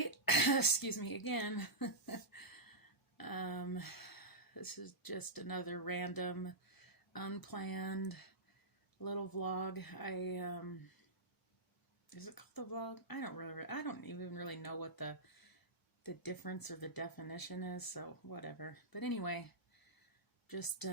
Anyway, excuse me again. um, this is just another random, unplanned little vlog. Is it called a vlog? I don't even really know what the difference or the definition is, so whatever. But anyway, just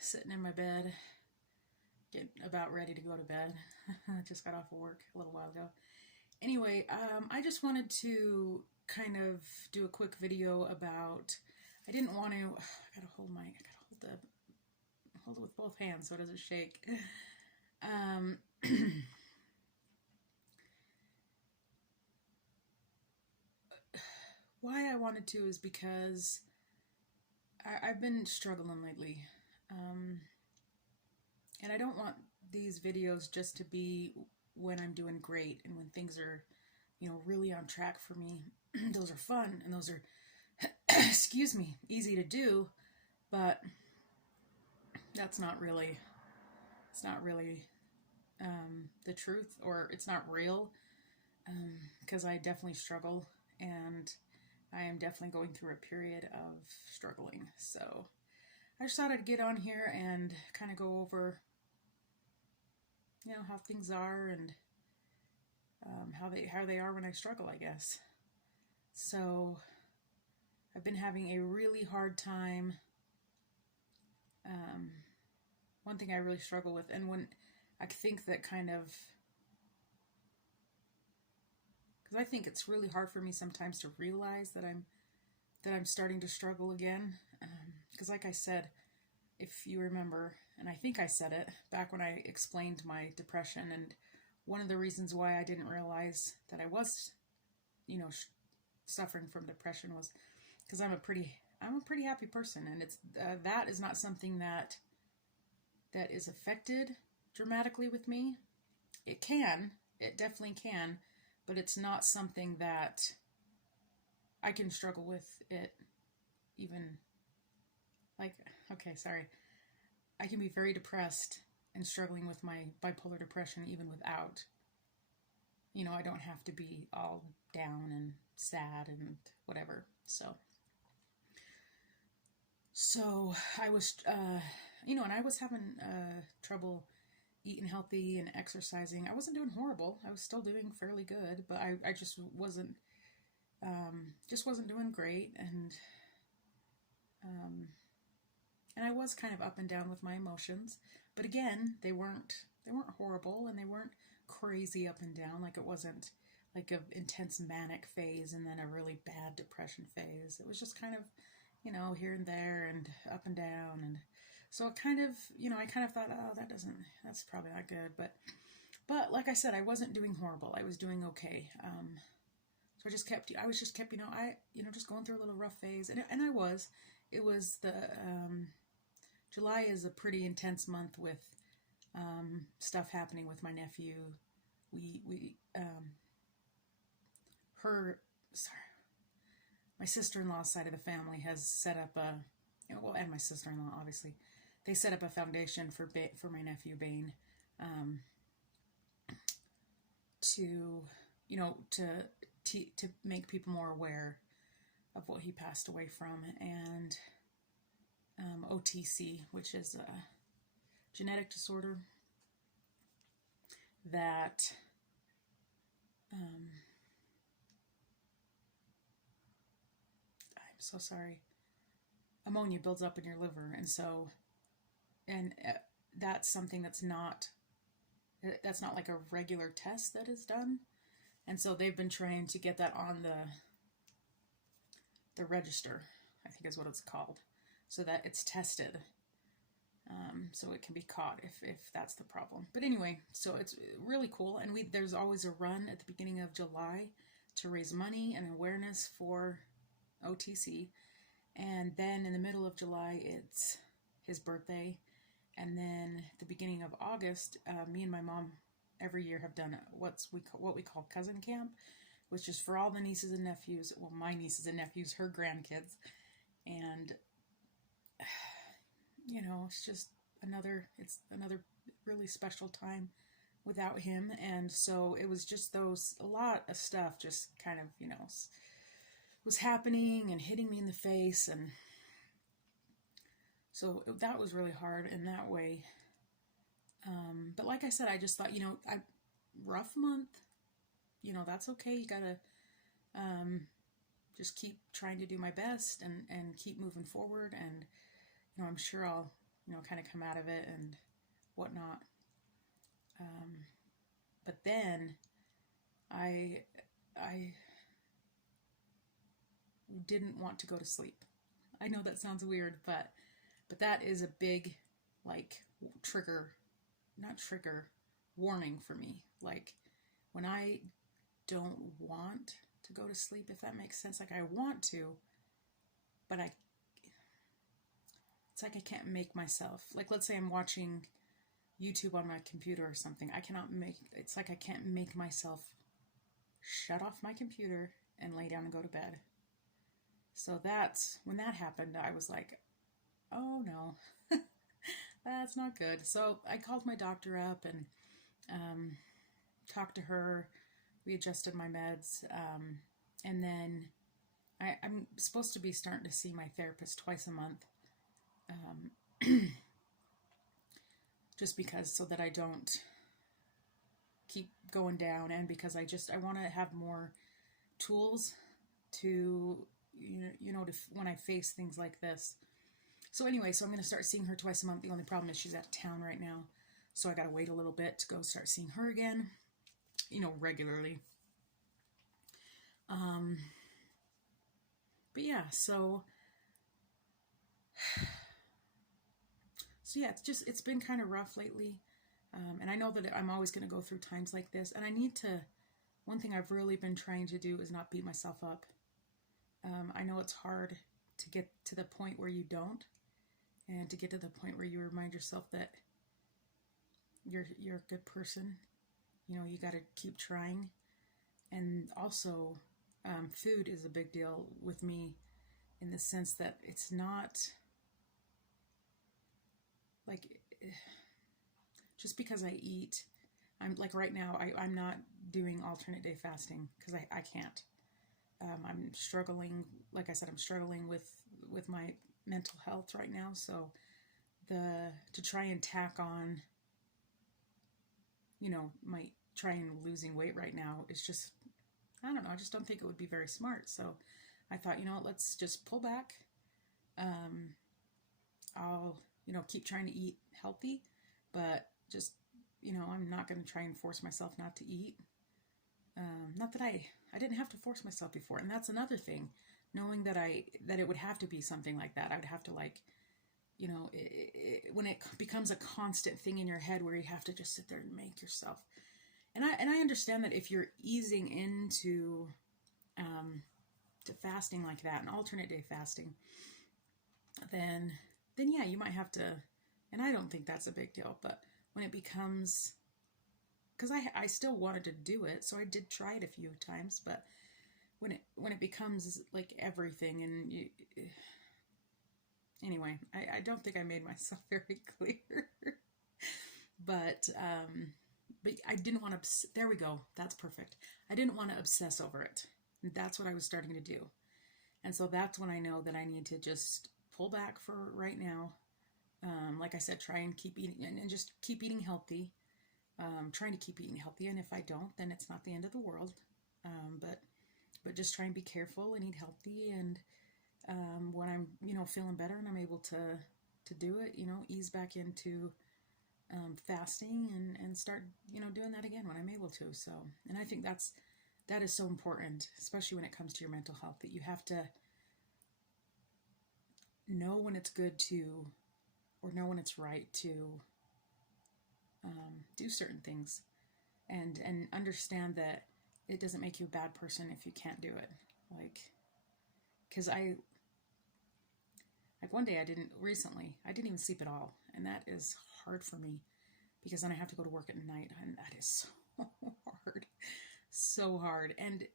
sitting in my bed, getting about ready to go to bed. Just got off of work a little while ago. Anyway, I just wanted to kind of do a quick video about, I didn't want to, I gotta hold it with both hands so it doesn't shake. Why I wanted to is because I've been struggling lately. And I don't want these videos just to be when I'm doing great and when things are, really on track for me. Those are fun and those are, excuse me, easy to do, but it's not really the truth, or it's not real, because I definitely struggle, and I am definitely going through a period of struggling. So I just thought I'd get on here and kind of go over, how things are, and how they are when I struggle, I guess. So I've been having a really hard time. One thing I really struggle with, and when I think that kind of, because I think it's really hard for me sometimes to realize that I'm starting to struggle again. Because like I said, if you remember, and I think I said it back when I explained my depression, and one of the reasons why I didn't realize that I was, suffering from depression was because I'm a pretty happy person, and it's that is not something that is affected dramatically with me. It definitely can, but it's not something that I can struggle with it even, like, okay, sorry. I can be very depressed and struggling with my bipolar depression even without, I don't have to be all down and sad and whatever. So I was, and I was having trouble eating healthy and exercising. I wasn't doing horrible. I was still doing fairly good, but I just wasn't doing great, and I was kind of up and down with my emotions. But again, they weren't horrible, and they weren't crazy up and down. Like, it wasn't like an intense manic phase and then a really bad depression phase. It was just kind of, here and there and up and down. And so it kind of, I kind of thought, oh, that's probably not good. But like I said, I wasn't doing horrible. I was doing okay. So I was just kept, just going through a little rough phase. And it was July is a pretty intense month with stuff happening with my nephew. My sister-in-law's side of the family has set up and my sister-in-law, obviously, they set up a foundation for my nephew Bane, to make people more aware of what he passed away from, and OTC, which is a genetic disorder that I'm so sorry, ammonia builds up in your liver, and that's something that's not like a regular test that is done, and so they've been trying to get that on the register, I think is what it's called, so that it's tested, so it can be caught if that's the problem. But anyway, so it's really cool, and there's always a run at the beginning of July to raise money and awareness for OTC, and then in the middle of July it's his birthday, and then the beginning of August, me and my mom every year have done what we call cousin camp, which is for all the nieces and nephews, well, my nieces and nephews, her grandkids, and it's just another really special time without him. And so it was just a lot of stuff just kind of, was happening and hitting me in the face. And so that was really hard in that way. But like I said, I just thought, rough month, that's okay. You gotta just keep trying to do my best and keep moving forward. And, I'm sure I'll, kind of come out of it and whatnot. But then I didn't want to go to sleep. I know that sounds weird, but that is a big, warning for me. Like, when I don't want to go to sleep, if that makes sense. Like, I want to, but it's like I can't make myself. Like, let's say I'm watching YouTube on my computer or something. It's like I can't make myself shut off my computer and lay down and go to bed. So when that happened, I was like, oh no, that's not good. So I called my doctor up and talked to her. We adjusted my meds. And then I'm supposed to be starting to see my therapist twice a month. Just because, so that I don't keep going down, and because I want to have more tools to, to when I face things like this. So anyway, so I'm going to start seeing her twice a month. The only problem is she's out of town right now. So I got to wait a little bit to go start seeing her again, regularly. But yeah, so yeah, it's been kind of rough lately. And I know that I'm always going to go through times like this. And one thing I've really been trying to do is not beat myself up. I know it's hard to get to the point where you don't, and to get to the point where you remind yourself that you're a good person. You got to keep trying. And also, food is a big deal with me, in the sense that it's not like, just because I eat, I'm like, right now, I'm not doing alternate day fasting because I can't. I'm struggling, like I said, I'm struggling with my mental health right now. So to try and tack on, my trying losing weight right now is just, I don't know, I just don't think it would be very smart. So I thought, let's just pull back. I'll, keep trying to eat healthy, but just, I'm not going to try and force myself not to eat. Not that I didn't have to force myself before. And that's another thing, knowing that it would have to be something like that. I would have to, when it becomes a constant thing in your head where you have to just sit there and make yourself. And I understand that if you're easing into to fasting like that, and alternate day fasting, then yeah, you might have to, and I don't think that's a big deal, but when it becomes, because I still wanted to do it, so I did try it a few times, but when it becomes like everything, and anyway, I don't think I made myself very clear. But I didn't want to, there we go, that's perfect. I didn't want to obsess over it. That's what I was starting to do. And so that's when I know that I need to just pull back for right now. Like I said, try and keep eating, and just keep eating healthy. Trying to keep eating healthy, and if I don't, then it's not the end of the world. But just try and be careful and eat healthy, and when I'm feeling better and I'm able to do it, ease back into fasting and start doing that again when I'm able to. So, and I think that is so important, especially when it comes to your mental health, that you have to know when it's good to, or know when it's right to do certain things, and understand that it doesn't make you a bad person if you can't do it. Because one day I didn't even sleep at all, and that is hard for me, because then I have to go to work at night, and that is so hard. And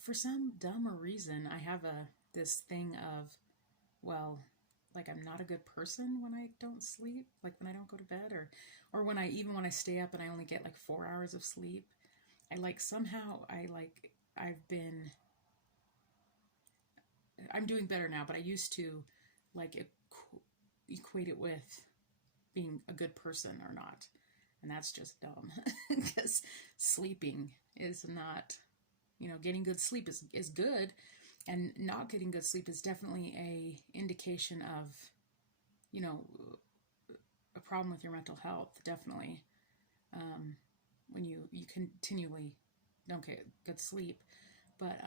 for some dumb reason, I have this thing of, well, I'm not a good person when I don't sleep, when I don't go to bed, or when I stay up and I only get 4 hours of sleep. I've been I'm doing better now, but I used to like equate it with being a good person or not. And that's just dumb because sleeping is not, getting good sleep is good, and not getting good sleep is definitely a indication of, a problem with your mental health. Definitely. When you continually don't get good sleep, but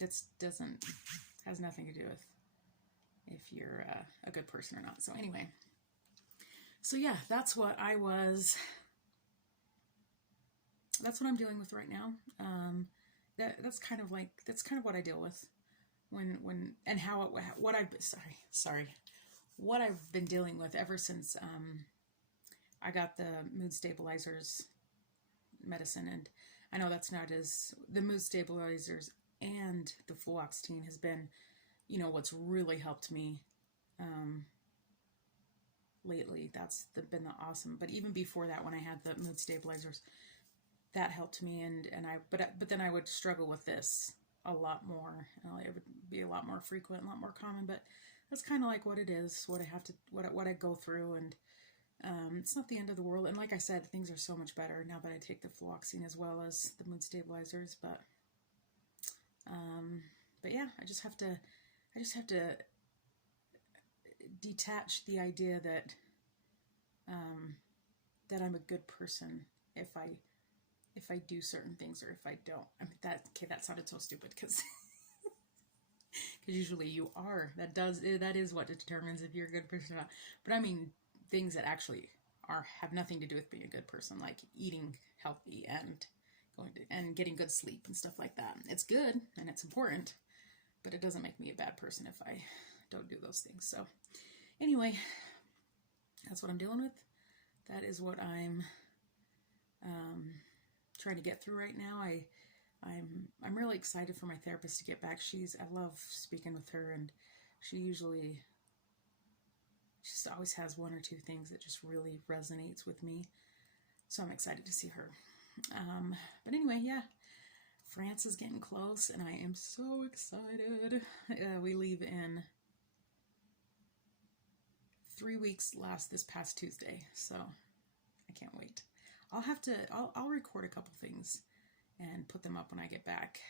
that has nothing to do with if you're a good person or not. So anyway, so yeah, that's what I'm dealing with right now. That's kind of what I deal with when and how what I've what I've been dealing with ever since I got the mood stabilizers medicine. And I know that's not the mood stabilizers and the fluoxetine has been, what's really helped me lately. That's been the awesome. But even before that, when I had the mood stabilizers, that helped me. But then I would struggle with this a lot more. It would be a lot more frequent, a lot more common. But that's kind of like what it is, what I have to, what I go through. And it's not the end of the world. And like I said, things are so much better now that I take the fluoxetine as well as the mood stabilizers. But yeah, I just have to detach the idea that that I'm a good person if I do certain things or if I don't. I mean, that sounded so stupid because usually you are. That is what determines if you're a good person or not. But I mean things that actually have nothing to do with being a good person, like eating healthy and getting good sleep and stuff like that. It's good and it's important, but it doesn't make me a bad person if I don't do those things. So anyway, that's what I'm dealing with. That is what I'm trying to get through right now. I'm really excited for my therapist to get back. I love speaking with her, and she just always has one or two things that just really resonates with me. So I'm excited to see her. But anyway, yeah, France is getting close, and I am so excited. We leave in 3 weeks this past Tuesday, so I can't wait. I'll record a couple things and put them up when I get back.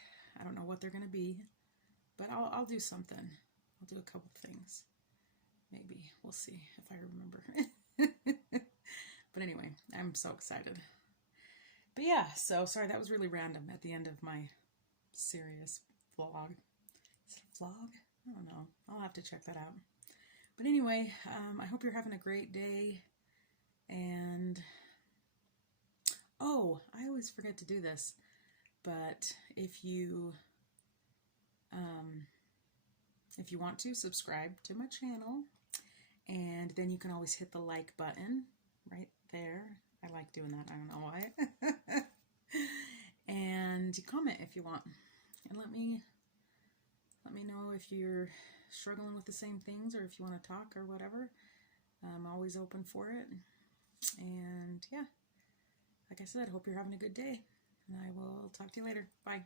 I don't know what they're going to be, but I'll do something. I'll do a couple things. Maybe. We'll see if I remember. But anyway, I'm so excited. But yeah, so sorry, that was really random at the end of my serious vlog. Is it a vlog? I don't know. I'll have to check that out. But anyway, I hope you're having a great day. And I always forget to do this, but if you want to subscribe to my channel, and then you can always hit the like button right there. I like doing that. I don't know why. And comment if you want, and let me know if you're struggling with the same things or if you want to talk or whatever. I'm always open for it. And yeah, like I said, hope you're having a good day, and I will talk to you later. Bye.